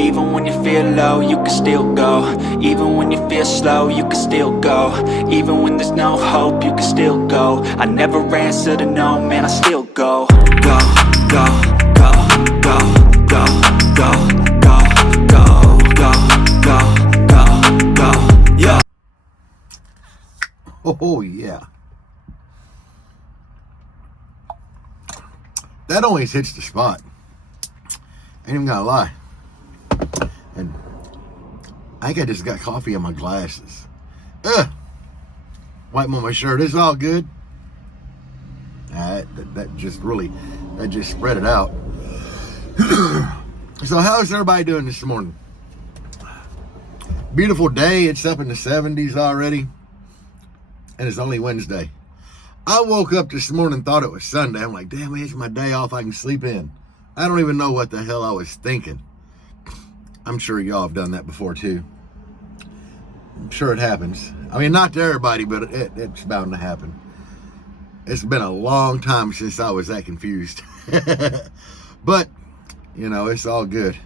Even when you feel low, you can still go. Even when you feel slow, you can still go. Even when there's no hope, you can still go. I never answer to no, man, I still go. Go, go, go, go, go, go, go, go, go, go, go, go, yeah. Oh, yeah. That always hits the spot. Ain't even gonna lie. And I think I just got coffee in my glasses. Wipe on my shirt. It's all good. That just spread it out. So how's everybody doing this morning? Beautiful day. It's up in the 70s already. And it's only Wednesday. I woke up this morning, thought it was Sunday. I'm like, damn, it's my day off. I can sleep in. I don't even know what the hell I was thinking. I'm sure y'all have done that before too. I'm sure it happens. I mean, not to everybody, but it's bound to happen. It's been a long time since I was that confused. But, you know, it's all good.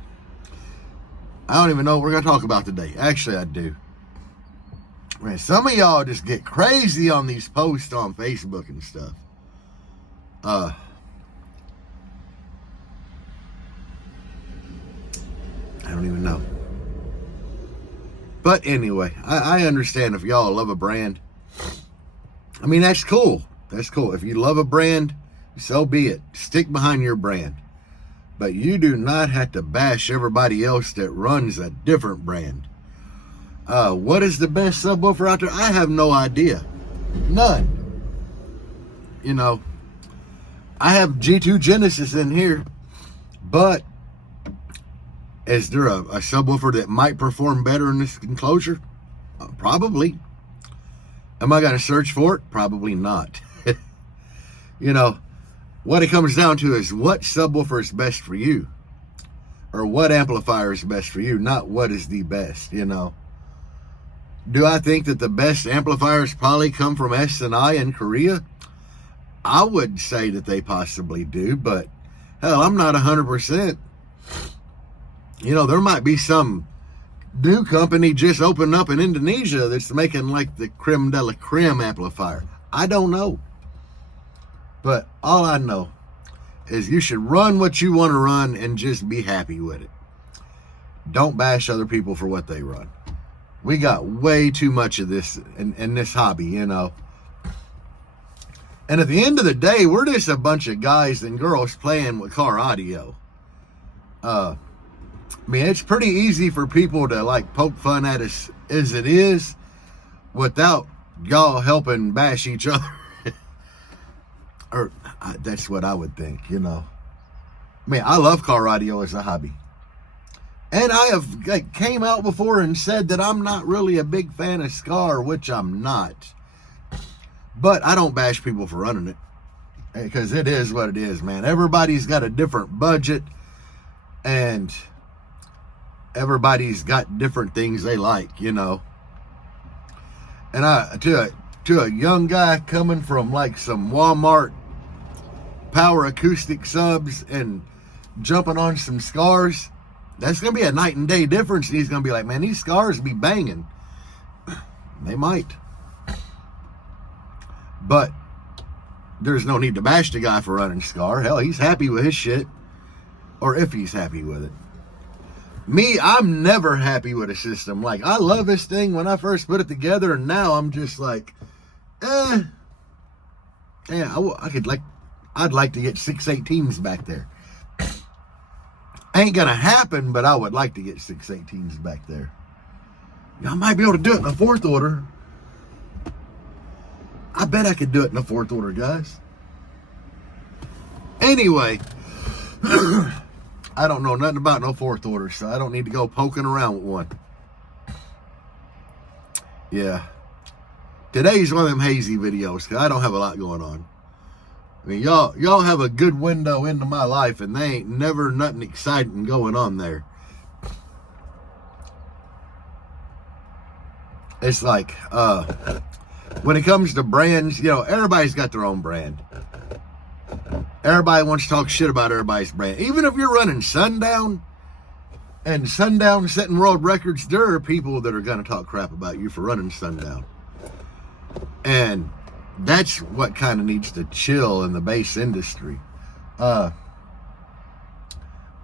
I don't even know what we're going to talk about today. Actually, I do. Man, some of y'all just get crazy on these posts on Facebook and stuff. I don't even know. But anyway, I understand if y'all love a brand. I mean, that's cool. That's cool. If you love a brand, so be it. Stick behind your brand. But you do not have to bash everybody else that runs a different brand. What is the best subwoofer out there? I have no idea. None. You know, I have G2 Genesis in here, but is there a subwoofer that might perform better in this enclosure? Probably. Am I going to search for it? Probably not. You know, what it comes down to is what subwoofer is best for you, or what amplifier is best for you, not what is the best, you know. Do I think that the best amplifiers probably come from S&I in Korea? I would say that they possibly do, but hell, I'm not 100%. You know, there might be some new company just opened up in Indonesia that's making like the creme de la creme amplifier. I don't know. But all I know is you should run what you want to run and just be happy with it. Don't bash other people for what they run. We got way too much of this in this hobby, you know. And at the end of the day, we're just a bunch of guys and girls playing with car audio. I mean, it's pretty easy for people to like poke fun at us as it is without y'all helping bash each other. Or that's what I would think, you know. I mean, I love car audio as a hobby. And I have like, came out before and said that I'm not really a big fan of Scar, which I'm not. But I don't bash people for running it, because it is what it is, man. Everybody's got a different budget, and everybody's got different things they like, you know. And to a young guy coming from like some Walmart power acoustic subs and jumping on some Scars, that's going to be a night and day difference. He's going to be like, man, these Scars be banging. They might. But there's no need to bash the guy for running Scar. Hell, he's happy with his shit. Or if he's happy with it. Me, I'm never happy with a system. Like, I love this thing when I first put it together, and now I'm just like, yeah, I'd like to get 618s back there. Ain't gonna happen, but I would like to get 618s back there. I might be able to do it in a fourth order. I bet I could do it in a fourth order, guys. Anyway, I don't know nothing about no fourth order, so I don't need to go poking around with one. Yeah. Today's one of them hazy videos, because I don't have a lot going on. I mean, y'all have a good window into my life, and they ain't never nothing exciting going on there. It's like, when it comes to brands, you know, everybody's got their own brand. Everybody wants to talk shit about everybody's brand. Even if you're running Sundown, And Sundown setting world records, there are people that are going to talk crap about you for running Sundown. And that's what kind of needs to chill in the bass industry. I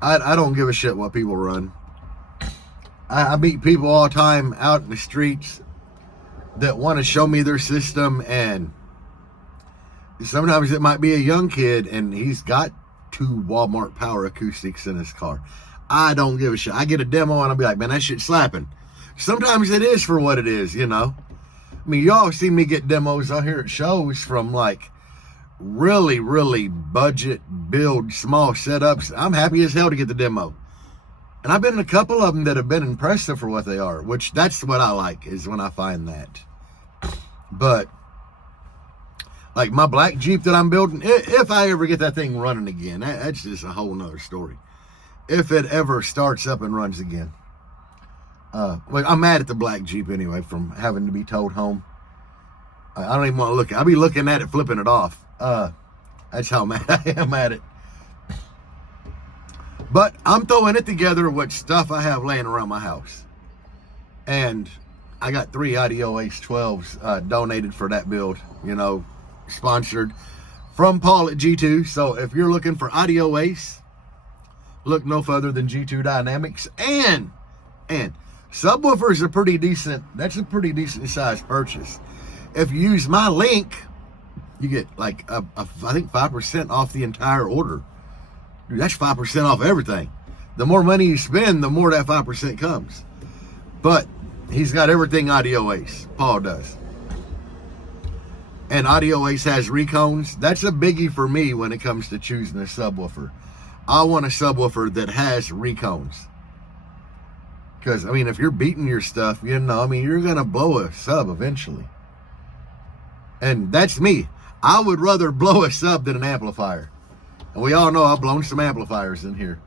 don't give a shit what people run. I meet people all the time out in the streets that want to show me their system, and sometimes it might be a young kid and he's got 2 Walmart Power Acoustics in his car. I don't give a shit. I get a demo and I'll be like, man, that shit's slapping. Sometimes it is for what it is, you know. I mean, y'all see me get demos out here at shows from like really, really budget build small setups. I'm happy as hell to get the demo. And I've been in a couple of them that have been impressive for what they are, which that's what I like, is when I find that. But like my black Jeep that I'm building, if I ever get that thing running again, that's just a whole nother story. If it ever starts up and runs again. Well, I'm mad at the black Jeep anyway from having to be towed home. I don't even want to look at it. I'll be looking at it, flipping it off. That's how mad I am at it. But I'm throwing it together with stuff I have laying around my house. And I got 3 Audio Ace 12s donated for that build, you know, sponsored from Paul at G2. So if you're looking for Audio Ace, look no further than G2 Dynamics. And subwoofers are pretty decent. That's a pretty decent sized purchase. If you use my link, you get like I think 5% off the entire order. Dude, that's 5% off everything. The more money you spend, the more that 5% comes. But he's got everything Audio Ace. Paul does. And Audio Ace has Recones. That's a biggie for me when it comes to choosing a subwoofer. I want a subwoofer that has Recones. Because, I mean, if you're beating your stuff, you know, I mean, you're going to blow a sub eventually. And that's me. I would rather blow a sub than an amplifier. And we all know I've blown some amplifiers in here.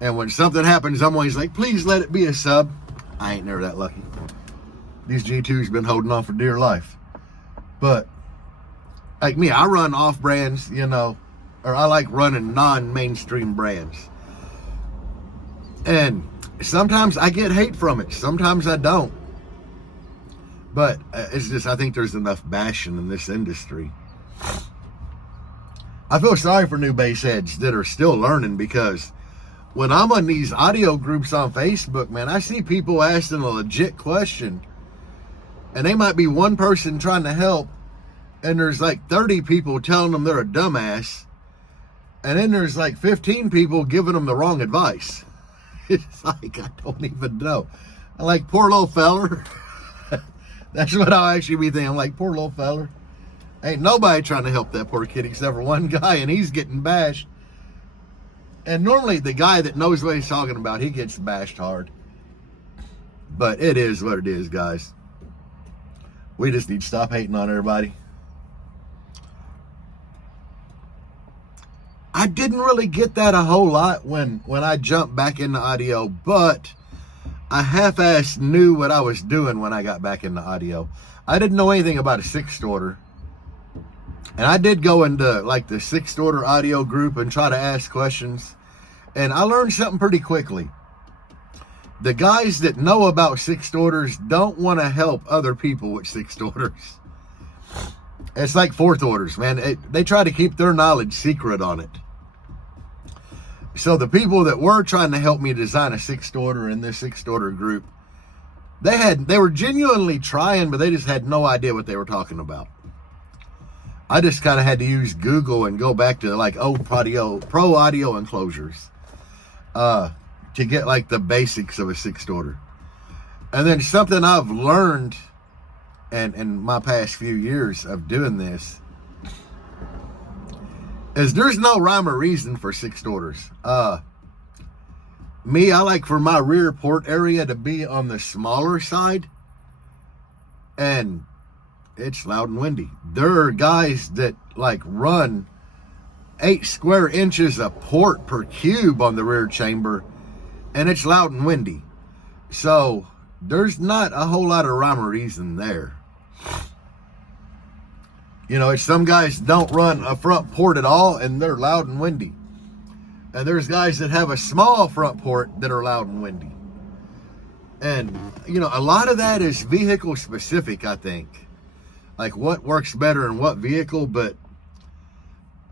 And when something happens, I'm always like, please let it be a sub. I ain't never that lucky. These G2's been holding on for dear life. But, like me, I run off brands, you know, or I like running non-mainstream brands. And sometimes I get hate from it. Sometimes I don't. But it's just, I think there's enough bashing in this industry. I feel sorry for new bass heads that are still learning, because when I'm on these audio groups on Facebook, man, I see people asking a legit question, and they might be one person trying to help, and there's like 30 people telling them they're a dumbass, and then there's like 15 people giving them the wrong advice. It's like, I don't even know. I'm like, poor little feller. That's what I'll actually be thinking. I'm like, poor little feller. Ain't nobody trying to help that poor kid except for one guy, and he's getting bashed. And normally the guy that knows what he's talking about, he gets bashed hard. But it is what it is, guys. We just need to stop hating on everybody. I didn't really get that a whole lot when I jumped back into audio, but I half-assed knew what I was doing when I got back into audio. I didn't know anything about a 6th order. And I did go into like the 6th order audio group and try to ask questions. And I learned something pretty quickly. The guys that know about 6th orders don't want to help other people with 6th orders. It's like 4th orders, man. They try to keep their knowledge secret on it. So the people that were trying to help me design a 6th order in this 6th order group, they were genuinely trying, but they just had no idea what they were talking about. I just kind of had to use Google and go back to like pro audio enclosures to get like the basics of a 6th order. And then something I've learned in my past few years of doing this is there's no rhyme or reason for 6th orders. Me, I like for my rear port area to be on the smaller side, and it's loud and windy. There are guys that like run 8 square inches of port per cube on the rear chamber, and it's loud and windy. So there's not a whole lot of rhyme or reason there. You know, some guys don't run a front port at all, and they're loud and windy. And there's guys that have a small front port that are loud and windy. And, you know, a lot of that is vehicle specific, I think. Like what works better in what vehicle. But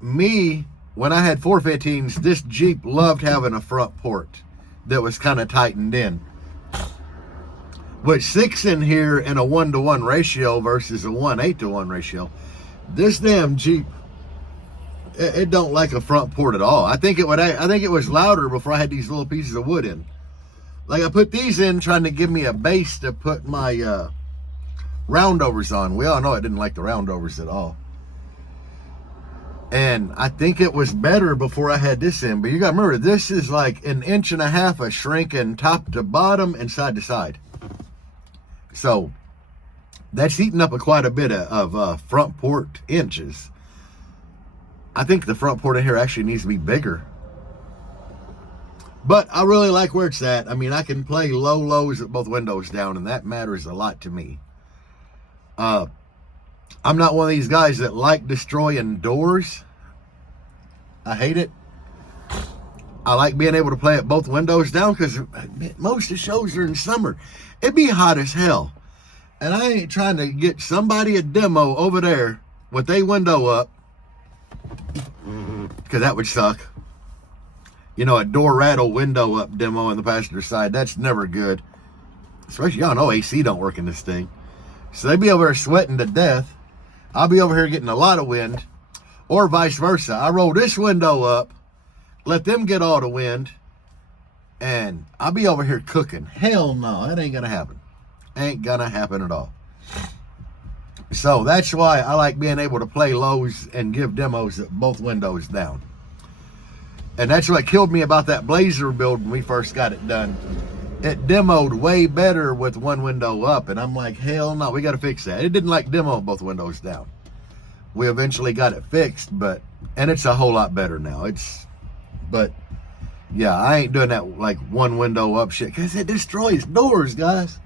me, when I had 415s, this Jeep loved having a front port that was kind of tightened in. With 6 in here in a 1-to-1 ratio versus a 1/8-to-1 ratio, this damn Jeep, it don't like a front port at all. I think it was louder before I had these little pieces of wood in. Like I put these in trying to give me a base to put my roundovers on. We all know I didn't like the roundovers at all. And I think it was better before I had this in. But you gotta remember, this is like 1.5 inches of shrinking top to bottom and side to side. So that's eating up quite a bit of front port inches. I think the front port in here actually needs to be bigger. But I really like where it's at. I mean, I can play lows with both windows down, and that matters a lot to me. I'm not one of these guys that like destroying doors. I hate it. I like being able to play it both windows down because most of the shows are in summer. It'd be hot as hell. And I ain't trying to get somebody a demo over there with a window up, because that would suck. You know, a door rattle window up demo on the passenger side, that's never good. Especially, y'all know AC don't work in this thing. So they'd be over there sweating to death. I'll be over here getting a lot of wind. Or vice versa. I roll this window up, let them get all the wind, and I'll be over here cooking. Hell no, that ain't gonna happen. Ain't gonna happen at all. So that's why I like being able to play lows and give demos at both windows down. And that's what killed me about that Blazer build when we first got it done. It demoed way better with one window up, and I'm like, hell no, we got to fix that. It didn't like demo both windows down. We eventually got it fixed, and it's a whole lot better now. But yeah, I ain't doing that like one window up shit, because it destroys doors, guys.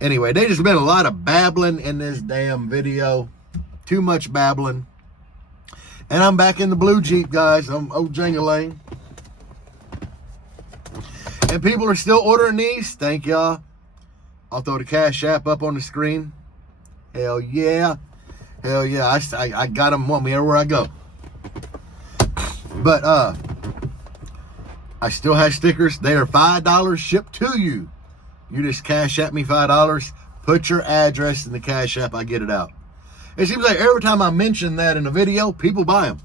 Anyway, there's just been a lot of babbling in this damn video. Too much babbling. And I'm back in the blue Jeep, guys. I'm old Jangling. And people are still ordering these. Thank y'all. I'll throw the Cash App up on the screen. Hell yeah. Hell yeah. I got them on me everywhere I go. But I still have stickers. They are $5 shipped to you. You just Cash App me $5. Put your address in the Cash App. I get it out. It seems like every time I mention that in a video, people buy them.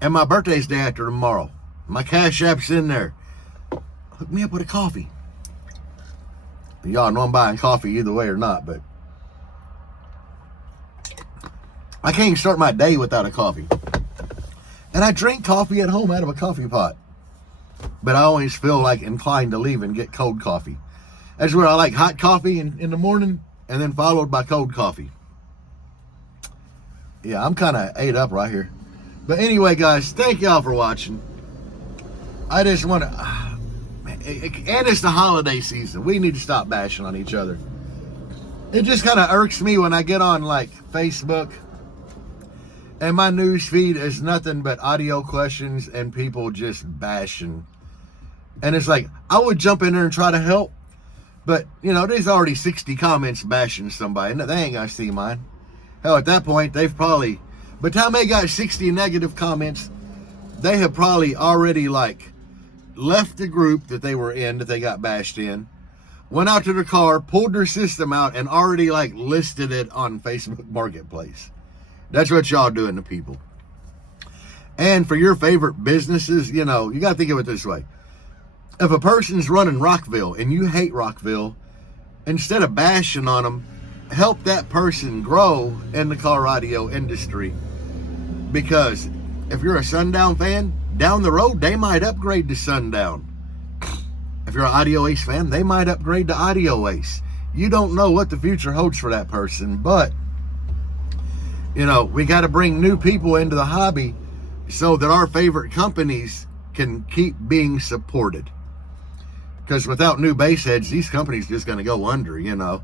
And my birthday's day after tomorrow. My Cash App's in there. Hook me up with a coffee. Y'all know I'm buying coffee either way or not, but I can't start my day without a coffee. And I drink coffee at home out of a coffee pot. But I always feel like inclined to leave and get cold coffee. That's where I like hot coffee in the morning, and then followed by cold coffee. Yeah, I'm kind of ate up right here. But anyway, guys, thank y'all for watching. I just want to... and it's the holiday season. We need to stop bashing on each other. It just kind of irks me when I get on, like, Facebook, and my news feed is nothing but audio questions and people just bashing. And it's like, I would jump in there and try to help, but, you know, there's already 60 comments bashing somebody, and they ain't gonna see mine. Hell, at that point, they've probably, by the time they got 60 negative comments, they have probably already, like, left the group that they were in, that they got bashed in, went out to their car, pulled their system out, and already, like, listed it on Facebook Marketplace. That's what y'all doing to people. And for your favorite businesses, you know, you got to think of it this way. If a person's running Rockville and you hate Rockville, instead of bashing on them, help that person grow in the car audio industry. Because if you're a Sundown fan, down the road, they might upgrade to Sundown. If you're an Audio Ace fan, they might upgrade to Audio Ace. You don't know what the future holds for that person, but, you know, we got to bring new people into the hobby so that our favorite companies can keep being supported. Because without new bass heads, these companies just going to go under, you know.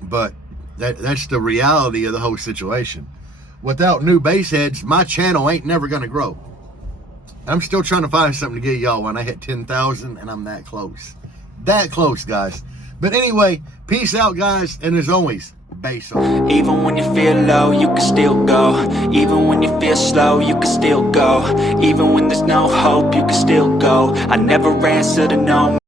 But that's the reality of the whole situation. Without new bass heads, my channel ain't never going to grow. I'm still trying to find something to get y'all when I hit 10,000, and I'm that close. That close, guys. But anyway, peace out, guys. And as always, bass on. Even when you feel low, you can still go. Even when you feel slow, you can still go. Even when there's no hope, you can still go. I never answer to no